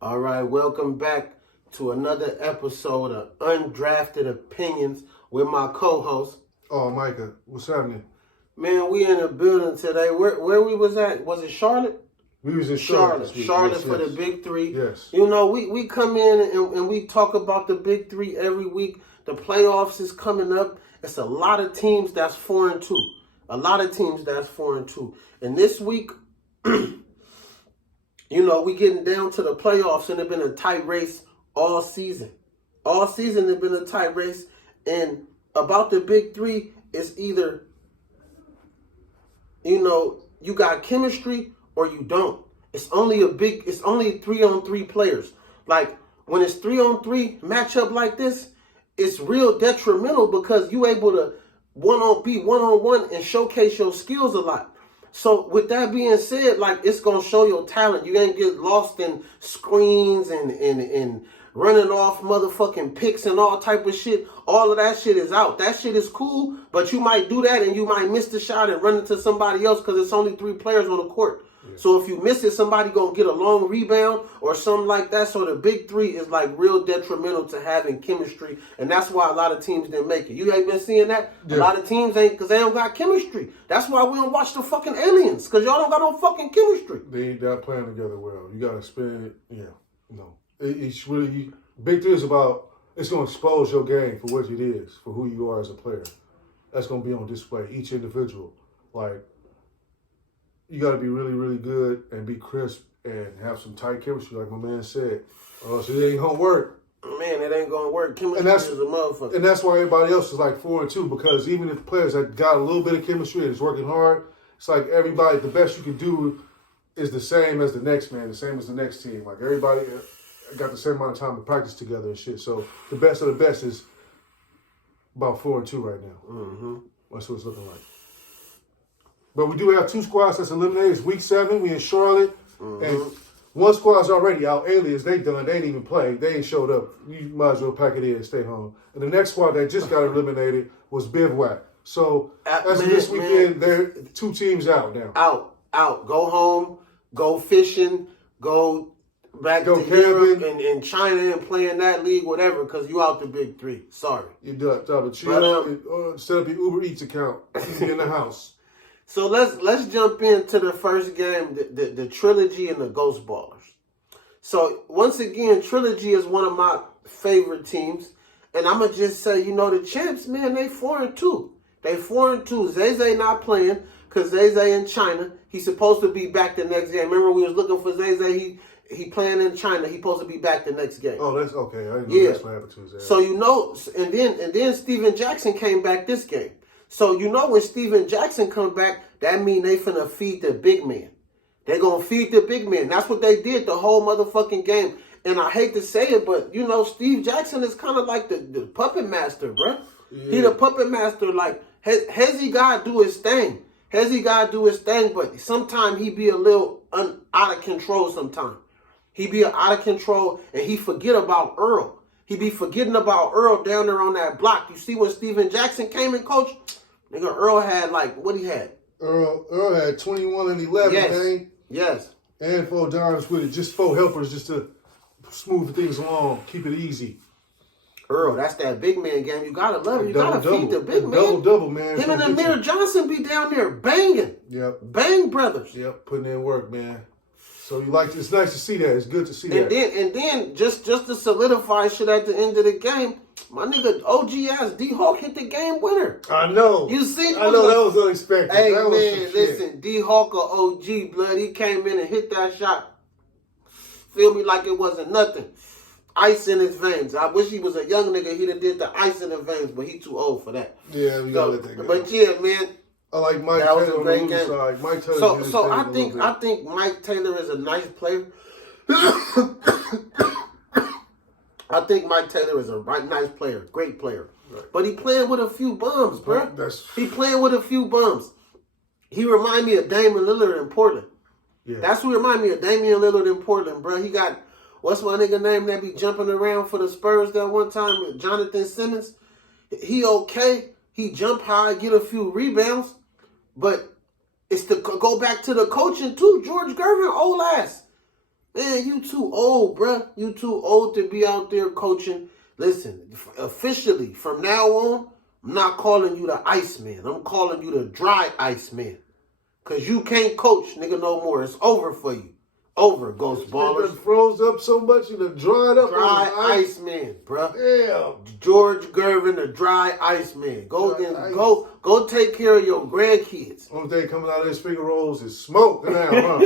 All right, welcome back to another episode of Undrafted Opinions with my co-host. Oh, Micah, what's happening? Man, we in the building today. Where we was at? Was it Charlotte? We was in Charlotte. Charlotte for the Big Three. Yes. You know, we come in and we talk about the Big Three every week. The playoffs is coming up. It's a lot of teams that's 4-2. A lot of teams that's 4-2. And this week, you know, we getting down to the playoffs, and it's been a tight race all season. All season, it's been a tight race. And about the Big Three, it's either, you know, you got chemistry or you don't. It's only 3-on-3 players. Like, when it's 3-on-3 matchup like this, it's real detrimental because you able to be one-on-one and showcase your skills a lot. So with that being said, like, it's gonna show your talent. You ain't get lost in screens and running off motherfucking picks and all type of shit. All of that shit is out. That shit is cool, but you might do that and you might miss the shot and run into somebody else because it's only 3 players on the court. Yeah. So if you miss it, somebody gonna get a long rebound or something like that. So the Big Three is like real detrimental to having chemistry, and that's why a lot of teams didn't make it. You ain't been seeing that? Yeah. A lot of teams ain't because they don't got chemistry. That's why we don't watch the fucking Aliens, because y'all don't got no fucking chemistry. They ain't not playing together well. You gotta spend it. Yeah, no. It's really Big Three is about. It's gonna expose your game for what it is, for who you are as a player. That's gonna be on display. Each individual, like. You got to be really, really good and be crisp and have some tight chemistry, like my man said. So it ain't going to work. Man, it ain't going to work. Chemistry is a motherfucker. And that's why everybody else is like 4-2, because even if players that got a little bit of chemistry and is working hard, it's like everybody, the best you can do is the same as the next man, the same as the next team. Like everybody got the same amount of time to practice together and shit. So the best of the best is about 4-2 right now. Mm-hmm. That's what it's looking like. But we do have 2 squads that's eliminated. It's week 7. We in Charlotte. Mm-hmm. And one squad's already out. Aliens, they done. They ain't even played. They ain't showed up. You might as well pack it in and stay home. And the next squad that just got eliminated was Bivouac. So as of this weekend, there 2 teams out now. Out. Go home. Go fishing. Go back to Europe and China and play in that league, whatever, because you out the Big Three. Sorry. You done. Chill. Set up your Uber Eats account. You in the house. So let's jump into the first game, the Trilogy and the Ghost Ballers. So once again, Trilogy is one of my favorite teams, and I'm gonna just say, you know, the champs, man, they 4-2. They 4-2. Zay not playing because Zay in China. He's supposed to be back the next game. Remember, we was looking for Zay. He playing in China. He's supposed to be back the next game. Oh, that's okay. I didn't know that's what happened to Zay. So you know, and then Steven Jackson came back this game. So, you know, when Steven Jackson come back, that mean they finna feed the big man. They gonna feed the big man. That's what they did the whole motherfucking game. And I hate to say it, but, you know, Steve Jackson is kind of like the puppet master, bruh. Yeah. He the puppet master. Like, Hezzy gotta do his thing. Hezzy gotta do his thing, but sometimes he be a little out of control sometimes. He be out of control, and he forget about Earl. He be forgetting about Earl down there on that block. You see when Steven Jackson came in, coach? Nigga, Earl had what he had? Earl had 21 and 11, man. Yes. And 4 dimes with it. Just 4 helpers just to smooth things along. Keep it easy. Earl, that's that big man game. You gotta love it. You gotta feed the big man. Double, man. Him and Amir Johnson be down there banging. Yep. Bang brothers. Yep, putting in work, man. So it's nice to see that. It's good to see that. And then just to solidify shit at the end of the game, my nigga OG ass D-Hawk hit the game winner. I know. You see? I know that was unexpected. Hey, man, listen, D-Hawk or OG, blood, he came in and hit that shot. Feel me, like it wasn't nothing. Ice in his veins. I wish he was a young nigga. He'd have did the ice in his veins, but he too old for that. Yeah, we gotta let that go. But yeah, man. I like Mike Taylor on the other side. Mike Taylor. So I think Mike Taylor is a nice player. I think Mike Taylor is a nice player, great player. Right. But he playing with a few bums, bro. He playing with a few bums. He remind me of Damian Lillard in Portland. Yeah. That's what remind me of Damian Lillard in Portland, bro. He got, what's my nigga name that be jumping around for the Spurs that one time? Jonathan Simmons. He okay. He jump high, get a few rebounds. But it's to go back to the coaching too. George Gervin, old ass. Man, you too old, bruh. You too old to be out there coaching. Listen, officially, from now on, I'm not calling you the Iceman. I'm calling you the Dry Iceman. Because you can't coach, nigga, no more. It's over for you. Over, Ghost Ballers. It froze up so much, you done dried up. Dry Iceman, bruh. Damn. George Gervin, the Dry Iceman. Go take care of your grandkids. Only thing coming out of his finger rolls is smoke now, huh?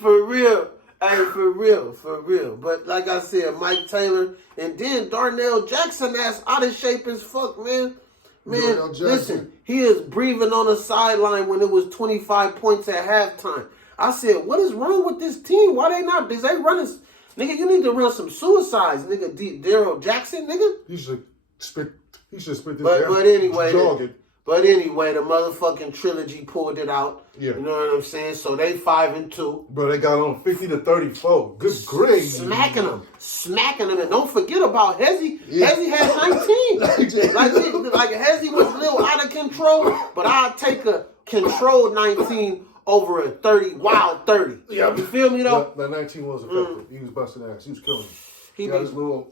For real. Hey, for real. But like I said, Mike Taylor and then Darnell Jackson ass out of shape as fuck, man. Man, listen, he is breathing on the sideline when it was 25 points at halftime. I said, what is wrong with this team? Why they not? Is they running? Nigga, you need to run some suicides, nigga. Daryl Jackson, nigga. He should spit this But anyway, the motherfucking trilogy pulled it out. Yeah. You know what I'm saying? So they 5-2. Bro, they got on 50-34. Good grade. Smacking them. And don't forget about Hezzy. Yeah. Hezzy had 19. like Hezzy was a little out of control, but I'll take a controlled 19 over a wild 30. Yeah. You feel me though? That 19 was effective. He was busting ass. He was killing him. He got his little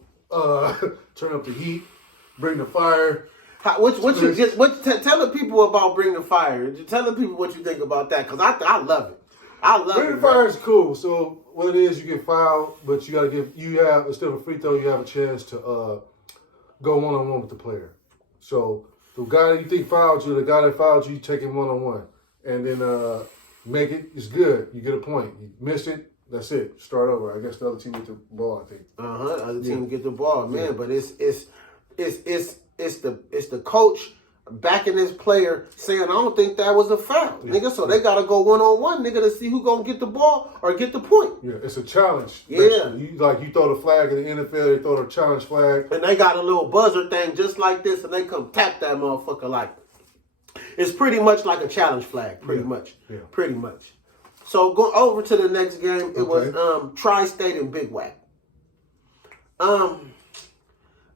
turn up the heat, bring the fire. Tell the people about Bring the Fire. Tell the people what you think about that, because I love it. Bring the Fire is cool. So what it is, you get fouled, but you got to instead of a free throw, you have a chance to go one-on-one with the player. So the guy that you think fouled you, you take him one-on-one. And then make it, it's good. You get a point. You miss it, that's it. Start over. I guess the other team get the ball, I think. The other team get the ball, man. Yeah. But it's the coach backing his player saying, I don't think that was a foul, nigga. So they got to go one-on-one, nigga, to see who going to get the ball or get the point. Yeah, it's a challenge. Yeah. You throw the flag in the NFL, they throw the challenge flag. And they got a little buzzer thing just like this, and they come tap that motherfucker like. It's pretty much like a challenge flag, pretty much. So going over to the next game, it was Tri-State and Big Whack.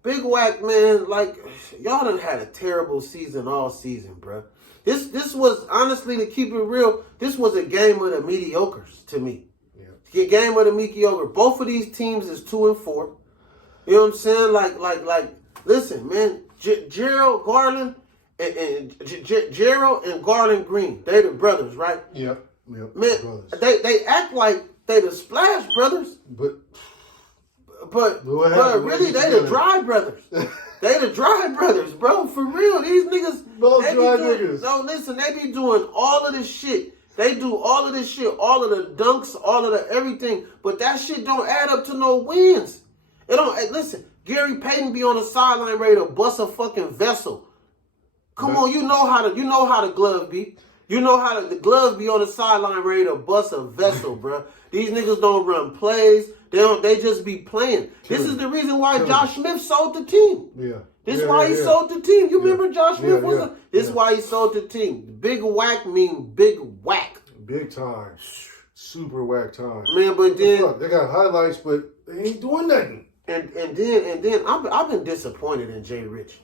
Big Whack, man, like, y'all done had a terrible season all season, bro. This was, honestly, to keep it real, this was a game of the mediocres to me. Yeah. Game of the mediocre. Both of these teams is 2-4. You know what I'm saying? Like, listen, man, Gerald Garland and Garland Green, they the brothers, right? Yep. Man, brothers. They act like they the Splash Brothers. But really, they the Dry Brothers. They the Dry Brothers, bro. For real, these niggas. Niggas. No, listen, they be doing all of this shit. They do all of this shit, all of the dunks, all of the everything. But that shit don't add up to no wins. It don't. Listen, Gary Payton be on the sideline ready to bust a fucking vessel. Come on, you know how the glove be. You know how the glove be on the sideline ready to bust a vessel, bro. These niggas don't run plays. They just be playing. This is the reason why Josh Smith sold the team. Yeah. This is why he sold the team. You remember Josh Smith This is why he sold the team. Big Whack mean big whack. Big time. Super whack time. Man, but then they got highlights, but they ain't doing nothing. And then I've been disappointed in Jay Rich.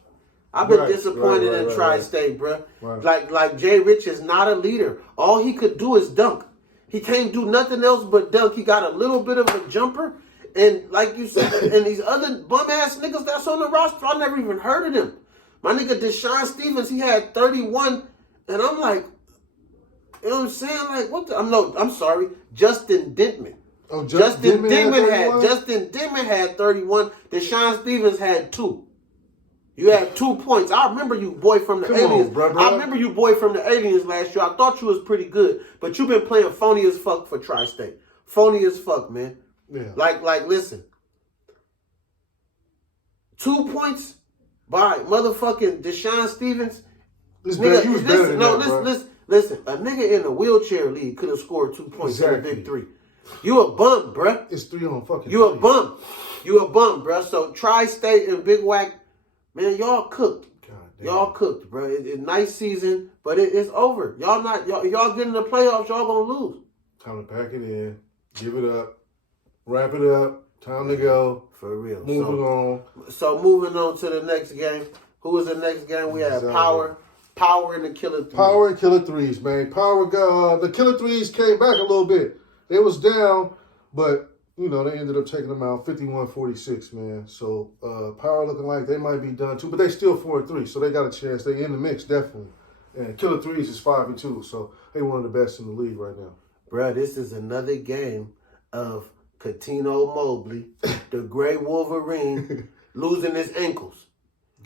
I've been disappointed in Tri-State, bro. Right. Like Jay Rich is not a leader. All he could do is dunk. He can't do nothing else but dunk. He got a little bit of a jumper. And like you said, and these other bum-ass niggas that's on the roster, I never even heard of them. My nigga Deshaun Stevens, he had 31. And I'm like, you know what I'm saying? Like, what the? I'm sorry. Justin Dentman. Oh, Justin Dentman had 31. Deshaun Stevens had 2. You had 2 points. I remember you, boy, from the Aliens. I remember you, boy, from the Aliens last year. I thought you was pretty good, but you've been playing phony as fuck for Tri-State. Phony as fuck, man. Yeah. Like, listen. 2 points by motherfucking Deshaun Stevens. Listen. A nigga in the wheelchair league could have scored 2 points in a big 3. You a bum, bruh. It's 3 on fucking. You a bum. You a bum, bruh. So Tri-State and Big Whack. Man, y'all cooked. Y'all cooked, bro. It's nice season, but it's over. Y'all get in the playoffs, y'all gonna lose. Time to pack it in, give it up, wrap it up. Time to go. For real. Moving on. So moving on to the next game. Who was the next game? We had Power and the Killer Threes. Power and Killer Threes, man. The Killer Threes came back a little bit. They was down, but you know they ended up taking them out 51-46, man. So Power looking like they might be done too, but they still 4-3, so they got a chance. They in the mix definitely. And Killer Threes is 5-2, so they one of the best in the league right now. Bruh, this is another game of Katino Mobley, the Gray Wolverine, losing his ankles.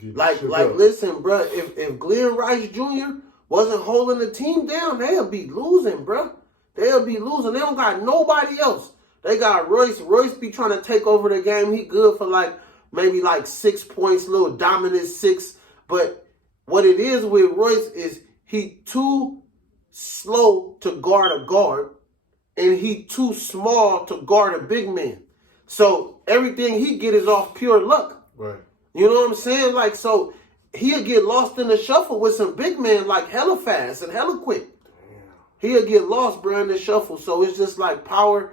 Listen, bruh, if Glenn Rice Jr. wasn't holding the team down, they'll be losing, bruh. They'll be losing. They don't got nobody else. They got Royce. Royce be trying to take over the game. He good for maybe 6 points, little dominant 6. But what it is with Royce is he too slow to guard a guard, and he too small to guard a big man. So everything he get is off pure luck. Right. You know what I'm saying? So he'll get lost in the shuffle with some big men hella fast and hella quick. He'll get lost, bro, in the shuffle. So it's just Power.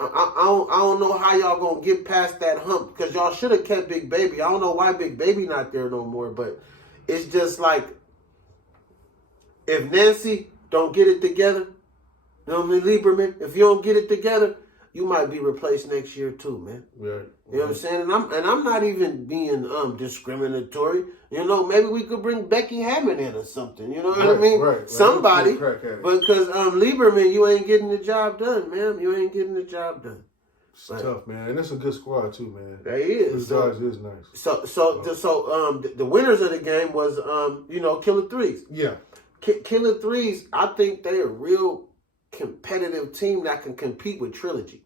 I don't know how y'all gonna get past that hump, because y'all should have kept Big Baby. I don't know why Big Baby not there no more, but it's just if Nancy don't get it together, you know what I mean, Lieberman, if you don't get it together, you might be replaced next year too, man. Right. You know what I'm saying? And I'm not even being discriminatory. You know, maybe we could bring Becky Hammond in or something. You know what I mean? Right. Somebody. Because Lieberman, you ain't getting the job done, man. You ain't getting the job done. It's tough, man. And it's a good squad too, man. They is. This guys is nice. So the winners of the game was Killer Threes. Yeah. Killer Threes, I think they're a real competitive team that can compete with Trilogy.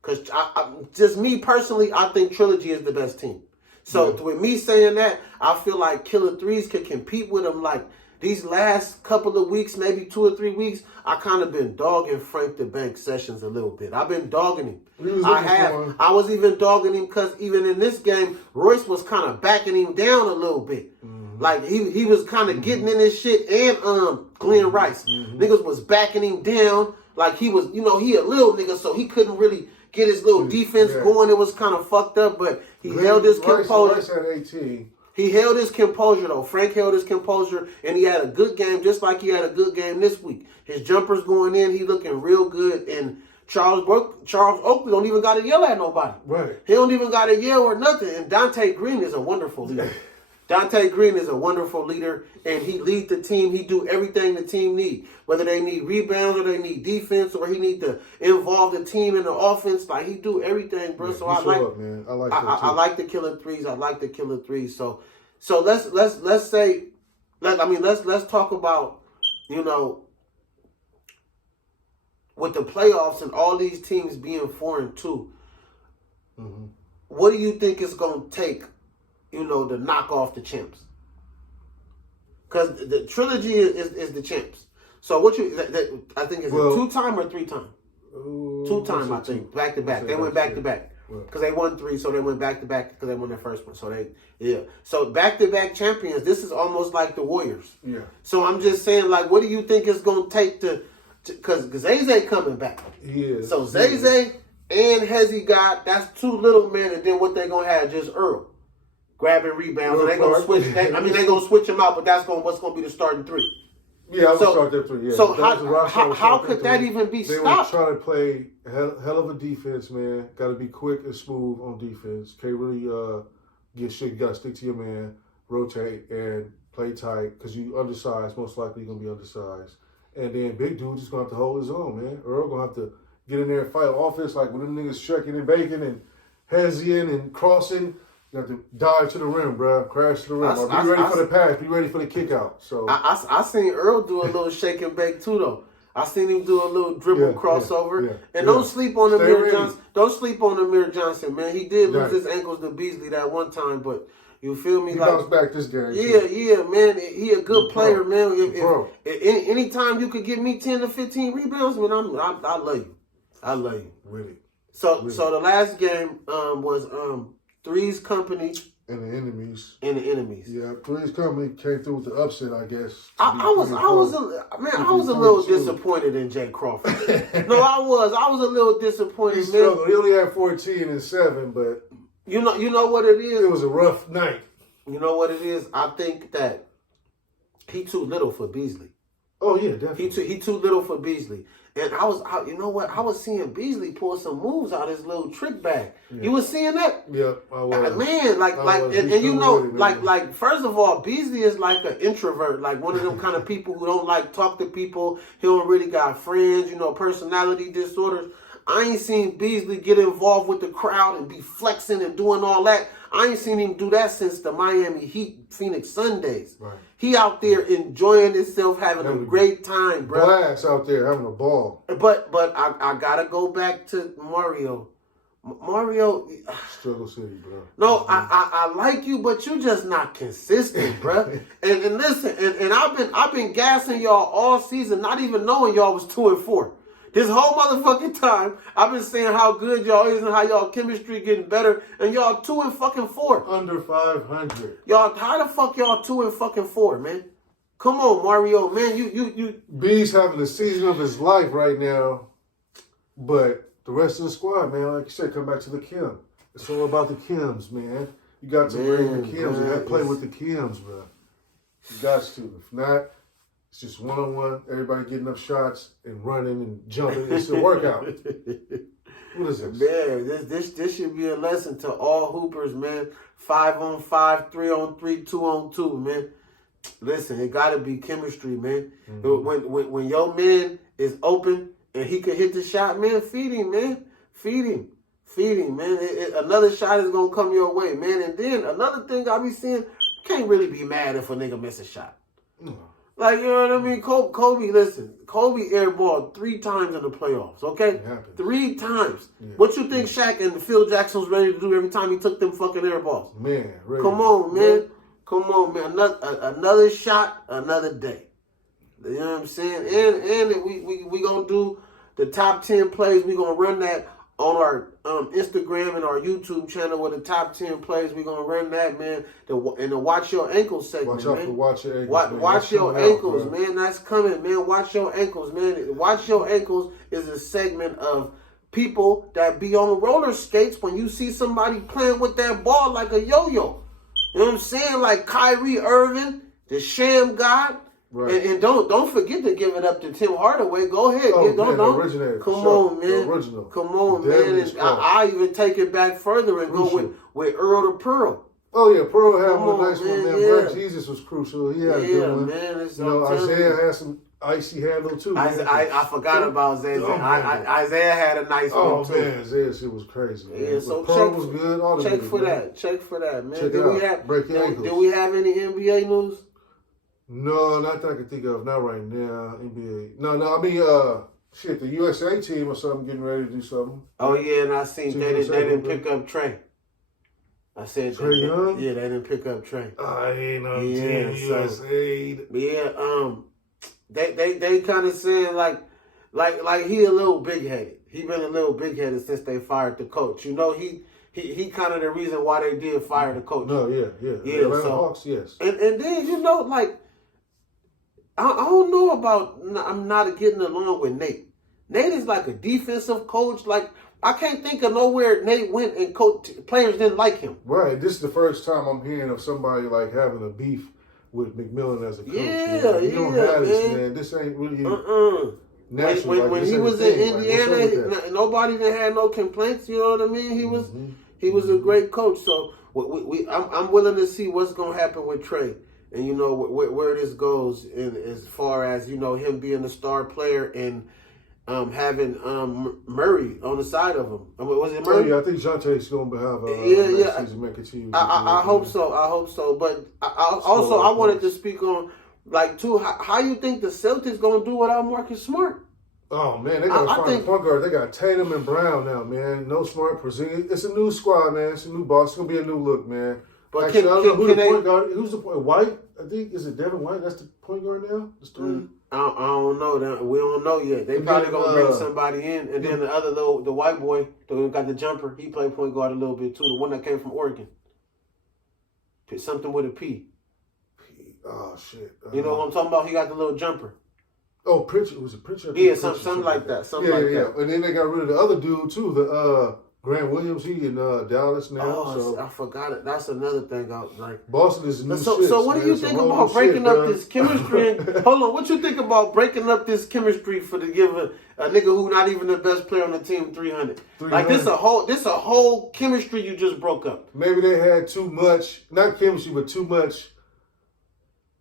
Because just me personally, I think Trilogy is the best team. So with me saying that, I feel like Killer Threes could compete with them. These last couple of weeks, maybe 2 or 3 weeks, I kind of been dogging Frank the Bank Sessions a little bit. I've been dogging him. I was even dogging him because even in this game, Royce was kind of backing him down a little bit. Mm-hmm. He was kind of getting in his shit, and Glenn Rice. Niggas was backing him down. He was, he a little nigga, so he couldn't really get his little defense going. It was kind of fucked up, but he held his composure. Rice at 18. He held his composure, though. Frank held his composure, and he had a good game, just like he had a good game this week. His jumpers going in, he looking real good, and Charles Oakley don't even got to yell at nobody. Right. He don't even got to yell or nothing, and Dante Green is a wonderful leader. Dante Green is a wonderful leader, and he lead the team. He do everything the team need, whether they need rebounds or they need defense or he need to involve the team in the offense. He do everything, bro. Yeah, so I like, man. I like the Killer Threes. I like the Killer Threes. So let's say, let's talk about, with the playoffs and all these teams being 4-2. Mm-hmm. What do you think it's gonna take? To knock off the champs. Because the Trilogy is the champs. So what I think is it 2-time or 3-time? 2-time, I think. Back to back. They went back to back. Because they won 3, so they went back to back because they won their first one. So back to back champions. This is almost like the Warriors. Yeah. So I'm just saying, what do you think it's gonna take because Zay coming back. Yeah. So Zay and Hezzy that's 2 little men, and then what they gonna have, just Earl. Grabbing rebounds, and they gonna switch. They gonna switch them out, but that's what's gonna be the starting 3. Yeah, I would start that 3. Yeah. So how could that even be stopped? They were trying to play hell of a defense, man. Got to be quick and smooth on defense. Can't really get shit. You got to stick to your man, rotate, and play tight because you undersized. Most likely you're gonna be undersized, and then big dude just gonna have to hold his own, man. Earl gonna have to get in there and fight offense when them niggas shucking and baking and hezzying and crossing. You have to dive to the rim, bro. Crash to the rim. Be ready for the pass. Be ready for the kick out. So I seen Earl do a little shake and bake too, though. I seen him do a little dribble crossover. And don't sleep on Amir Johnson. Don't sleep on Amir Johnson, man. He did lose his ankles to Beasley that one time, but you feel me? He bounced back this game. Yeah, man. He a good player, man. If anytime you could give me 10 to 15 rebounds, man, I love you. I love you. Really. So the last game was Three's Company and the enemies. Yeah, Three's Company came through with the upset, I guess. I was a little disappointed in Jay Crawford. No, I was a little disappointed. He struggled. He only had 14 and 7, but you know what it is. It was a rough night. You know what it is. I think that he too little for Beasley. Oh yeah, definitely. He too little for Beasley. And you know what? I was seeing Beasley pull some moves out of his little trick bag. Yeah. You was seeing that? Yeah, I was. Man, and you know, like, first of all, Beasley is like an introvert, like one of them kind of people who don't like talk to people. He don't really got friends, you know, personality disorders. I ain't seen Beasley get involved with the crowd and be flexing and doing all that. I ain't seen him do that since the Miami Heat Phoenix Sundays. Right. He out there enjoying himself, having a great time, bro. Blast out there having a ball. But I gotta go back to Mario. Mario, Struggle City, bro. No, I like you, but you just not consistent, bro. and listen, and I've been gassing y'all all season, not even knowing y'all was 2-4. This whole motherfucking time, I've been saying how good y'all is and how y'all chemistry getting better, and y'all 2-4. Under 500. Y'all, how the fuck y'all 2-4, man? Come on, Mario, man. You. B's having the season of his life right now, but the rest of the squad, man, like you said, come back to the Kim. It's all about the Kims, man. You got to bring the Kims. You got to play with the Kims, bro. You got to. If not, it's just one-on-one. Everybody getting up shots and running and jumping. It's a workout. What is this? Man, this should be a lesson to all hoopers, man. 5-on-5, 3-on-3, 2-on-2, man. Listen, it got to be chemistry, man. Mm-hmm. When your man is open and he can hit the shot, man, feed him, man. Feed him, man. Another shot is going to come your way, man. And then another thing I be seeing, you can't really be mad if a nigga miss a shot. No. Like, you know what I mean? Kobe, listen. Kobe airballed 3 times in the playoffs, okay? 3 times. Yeah. What you think Shaq and Phil Jackson was ready to do every time he took them fucking airballs? Man, ready. Come on, man. Come on, man. Another shot, another day. You know what I'm saying? And we going to do the top 10 plays. We going to run that on our Instagram and our YouTube channel with the top 10 plays. We're going to run that, man. In the Watch Your Ankles segment, Watch out man. For Watch Your Ankles, Watch Your Ankles, man. That's coming, man. Watch Your Ankles, man. Watch Your Ankles is a segment of people that be on roller skates when you see somebody playing with that ball like a yo-yo. You know what I'm saying? Like Kyrie Irving, the sham god. Right. And don't forget to give it up to Tim Hardaway. Go ahead. Originator. Come on, man. The original. Come on, man. And I even take it back further and go with Earl the Pearl. Oh, yeah. Pearl had a nice one, man. Yeah. Black Jesus was crucial. He had a good one. Man. Isaiah had some icy handle, too. I forgot about Isaiah. Isaiah had a nice one, too. Oh, man. Isaiah shit was crazy. Man. Yeah, so Pearl was good. All the check for that, man. Check it out. Break your ankles. Did we have any NBA news? No, not that I can think of. Not right now. NBA. No. I mean, the USA team or something getting ready to do something. Oh yeah, and I seen they didn't pick up Trey. I said Trey Young. Yeah, they didn't pick up Trey. I ain't no team USA. Yeah, they kind of saying like he a little big headed. He been a little big headed since they fired the coach. You know he kind of the reason why they did fire the coach. No, yeah. The Atlanta Hawks, yes. And then you know like. I don't know about. I'm not getting along with Nate. Nate is like a defensive coach. Like I can't think of nowhere Nate went and players didn't like him. Right. This is the first time I'm hearing of somebody like having a beef with McMillan as a coach. Yeah, you don't have this, man. This ain't really natural. When he was in Indiana, nobody that had no complaints. You know what I mean? He was a great coach. So I'm willing to see what's gonna happen with Trey. And you know where this goes, in as far as you know him being a star player and having Murray on the side of him. Was it Murray? Yeah, I think Jonte's going to have a season may continue. I hope so. But I wanted to speak on like too how you think the Celtics going to do without Marcus Smart. Oh man, they got to find a point guard. They got Tatum and Brown now, man. No Smart. It's a new squad, man. It's a new boss. It's going to be a new look, man. But actually, I don't know who the point guard. Who's the point? White? I think is it Devin White? That's the point guard now. I don't know. We don't know yet. They probably gonna bring somebody in, and then the white boy that got the jumper. He played point guard a little bit too. The one that came from Oregon. Something with a P. Oh shit! You know what I'm talking about? He got the little jumper. Oh, Pritchard. Was it Pritchard? Yeah, something like that. Something like that. And then they got rid of the other dude too. Grant Williams, he in Dallas now. Oh, so I forgot it. That's another thing. I was like, Boston is new so, shit. so what do you It's a think whole about new breaking shit, up bro. this chemistry? And, hold on, what you think about breaking up this chemistry for to give a nigga who not even the best player on the team 300? Like this a whole chemistry you just broke up. Maybe they had too much, not chemistry, but too much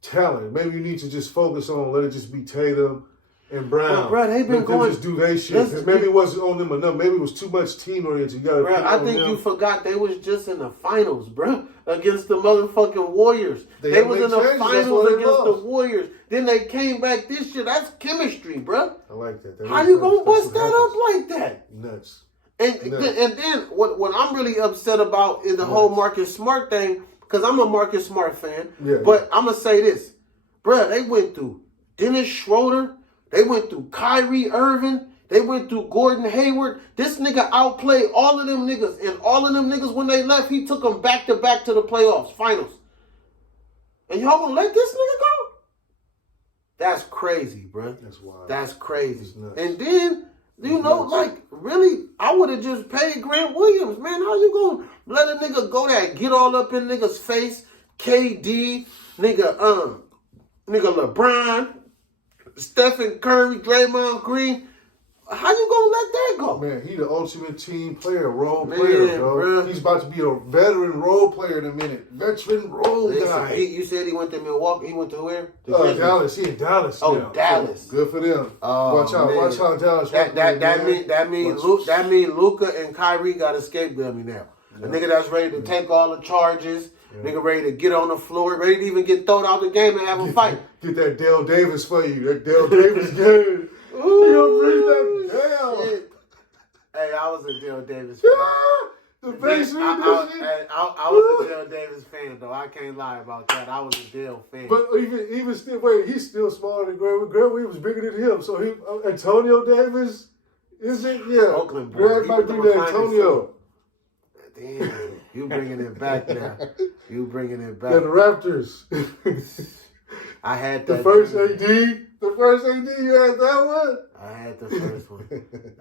talent. Maybe you need to just focus on let it just be Tatum and Brown. Well, bro, they been let them going. just do their shit. 'Cause maybe it wasn't on them enough. Maybe it was too much team oriented. You gotta. Bro, I think you forgot they was just in the finals, bro, against the motherfucking Warriors. They was in the finals against the Warriors. Then they came back this year. That's chemistry, bro. I like that. How you gonna bust that up like that? Nuts. And then what I'm really upset about is the whole Marcus Smart thing, because I'm a Marcus Smart fan. Yeah, but I'm gonna say this, bro. They went through Dennis Schroeder. They went through Kyrie Irving. They went through Gordon Hayward. This nigga outplayed all of them niggas. And all of them niggas, when they left, he took them back to back to the playoffs, finals. And y'all gonna let this nigga go? That's crazy, bro. That's wild. That's crazy. It's nuts. And then, you know, like, really, I would have just paid Grant Williams. Man, how you gonna let a nigga go there and get all up in niggas' face? KD, nigga LeBron, Stephen Curry, Draymond Green. How you gonna let that go? Man, he the ultimate team player, role player, bro. He's about to be a veteran role player in a minute. Veteran role guy. You said he went to Milwaukee. He went to where? Dallas. He in Dallas. Oh, now. Dallas. So, good for them. Oh, watch out, Dallas. That mean Luka and Kyrie got escape dummy now. A nigga that's ready to take all the charges. Nigga ready to get on the floor, ready to even get thrown out the game and have a fight. Get that Dale Davis for you. That Dale Davis game. Ooh, shit. Hey, I was a Dale Davis fan. The base I was a Dale Davis fan, though. I can't lie about that. I was a Dale fan. But even still, wait, he's still smaller than Grant. Grant Williams was bigger than him. So Antonio Davis, is it? Yeah. Oakland boy. Grant might be the Antonio. Damn, you bringing it back now. You bringing it back. Yeah, the Raptors. I had that. The first AD. The first AD, you had that one? I had the first one.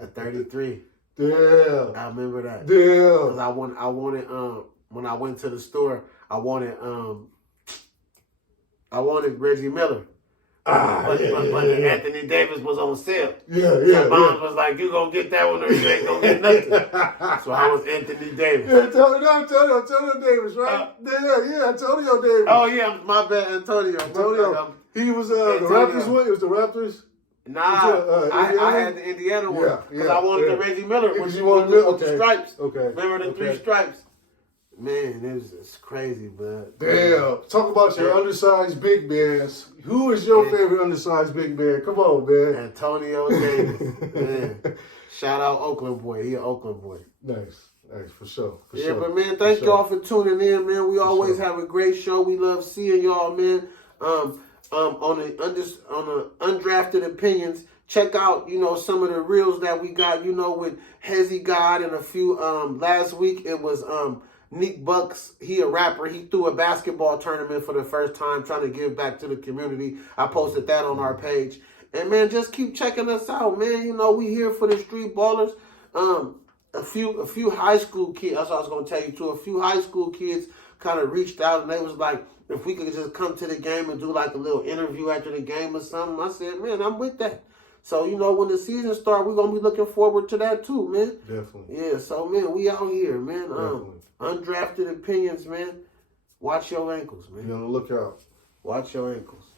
A 33. Damn. I remember that. Damn. Because I wanted when I went to the store, I wanted Reggie Miller. But Anthony Davis was on sale. Yeah. Mom was like, you gonna get that one or you ain't gonna get nothing. So I was Anthony Davis. Yeah, Antonio Davis, right? Antonio Davis. Oh yeah, my bad, Antonio. He was the Raptors one. It was the Raptors. Nah, I had the Indiana one because I wanted the Reggie Miller with the stripes. Okay. Remember the 3 stripes? Man, it's crazy, but damn. Talk about your undersized big mans. Who is your favorite undersized big man? Come on, man. Antonio Davis. Man. Shout out Oakland boy. He an Oakland boy. Nice, for sure. But man, thank y'all for tuning in, man. We always have a great show. We love seeing y'all, man. On the undrafted opinions, check out, some of the reels that we got, with Hezzy God and a few, last week it was, Nick Bucks. He a rapper. He threw a basketball tournament for the first time, trying to give back to the community. I posted that on our page. And man, just keep checking us out, man. We here for the street ballers. A few high school kids, that's what I was gonna tell you too. A few high school kids kind of reached out and they was like, if we could just come to the game and do like a little interview after the game or something. I said, man, I'm with that. So, when the season starts, we're going to be looking forward to that too, man. Definitely. Yeah, so, man, we out here, man. Definitely. Undrafted opinions, man. Watch your ankles, man. Be on the lookout. Watch your ankles.